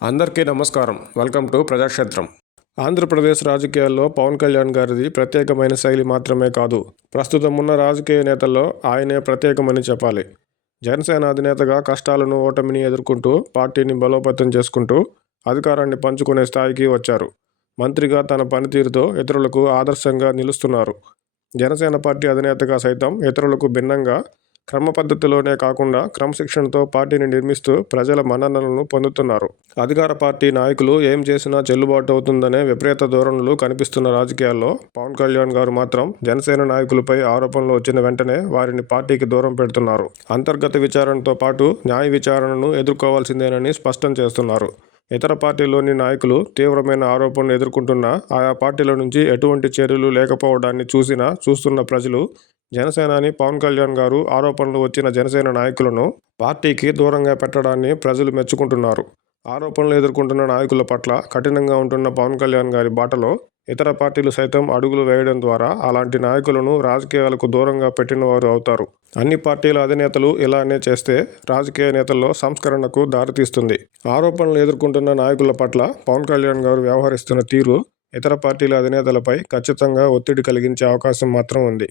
అందరికీ నమస్కారం. Welcome to ప్రజాక్షేత్రం. Andhra Pradesh రాజకీయాల్లో పవన్ కళ్యాణ్ గారిది ప్రత్యేకమైన శైలి మాత్రమే కాదు, ప్రస్తుతం ఉన్న రాజకీయ నేతల్లో ఆయనే ప్రత్యేకమని చెప్పాలి. జనసేన అధినేతగా కష్టాలను, ఓటమిని ఎదుర్కొంటూ పార్టీని బలోపేతం చేసుకుంటూ అధికారాన్ని పంచుకునే స్థాయికి వచ్చారు. మంత్రిగా తన పనితీరుతో ఇతరులకు ఆదర్శంగా నిలుస్తున్నారు. జనసేన పార్టీ అధినేతగా సైతం ఇతరులకు భిన్నంగా క్రమ పద్ధతిలోనే కాకుండా క్రమశిక్షణతో పార్టీని నిర్మిస్తూ ప్రజల మన్ననలను పొందుతున్నారు. అధికార పార్టీ నాయకులు ఏం చేసినా చెల్లుబాటు అవుతుందనే విపరీత ధోరణులు కనిపిస్తున్న రాజకీయాల్లో పవన్ కళ్యాణ్ గారు మాత్రం జనసేన నాయకులపై ఆరోపణలు వచ్చిన వెంటనే వారిని పార్టీకి దూరం పెడుతున్నారు. అంతర్గత విచారణతో పాటు న్యాయ విచారణను ఎదుర్కోవాల్సిందేనని స్పష్టం చేస్తున్నారు. ఇతర పార్టీలోని నాయకులు తీవ్రమైన ఆరోపణలు ఎదుర్కొంటున్నా ఆయా పార్టీల నుంచి ఎటువంటి చర్యలు లేకపోవడాన్ని చూస్తున్న ప్రజలు జనసేనాని పవన్ కళ్యాణ్ గారు ఆరోపణలు వచ్చిన జనసేన నాయకులను పార్టీకి దూరంగా పెట్టడాన్ని ప్రజలు మెచ్చుకుంటున్నారు. ఆరోపణలు ఎదుర్కొంటున్న నాయకుల పట్ల కఠినంగా ఉంటున్న పవన్ కళ్యాణ్ గారి బాటలో ఇతర పార్టీలు సైతం అడుగులు వేయడం ద్వారా అలాంటి నాయకులను రాజకీయాలకు దూరంగా పెట్టిన వారు అవుతారు. అన్ని పార్టీల అధినేతలు ఇలానే చేస్తే రాజకీయ నేతల్లో సంస్కరణకు దారితీస్తుంది. ఆరోపణలు ఎదుర్కొంటున్న నాయకుల పట్ల పవన్ కళ్యాణ్ గారు వ్యవహరిస్తున్న తీరు ఇతర పార్టీల అధినేతలపై ఖచ్చితంగా ఒత్తిడి కలిగించే అవకాశం మాత్రం ఉంది.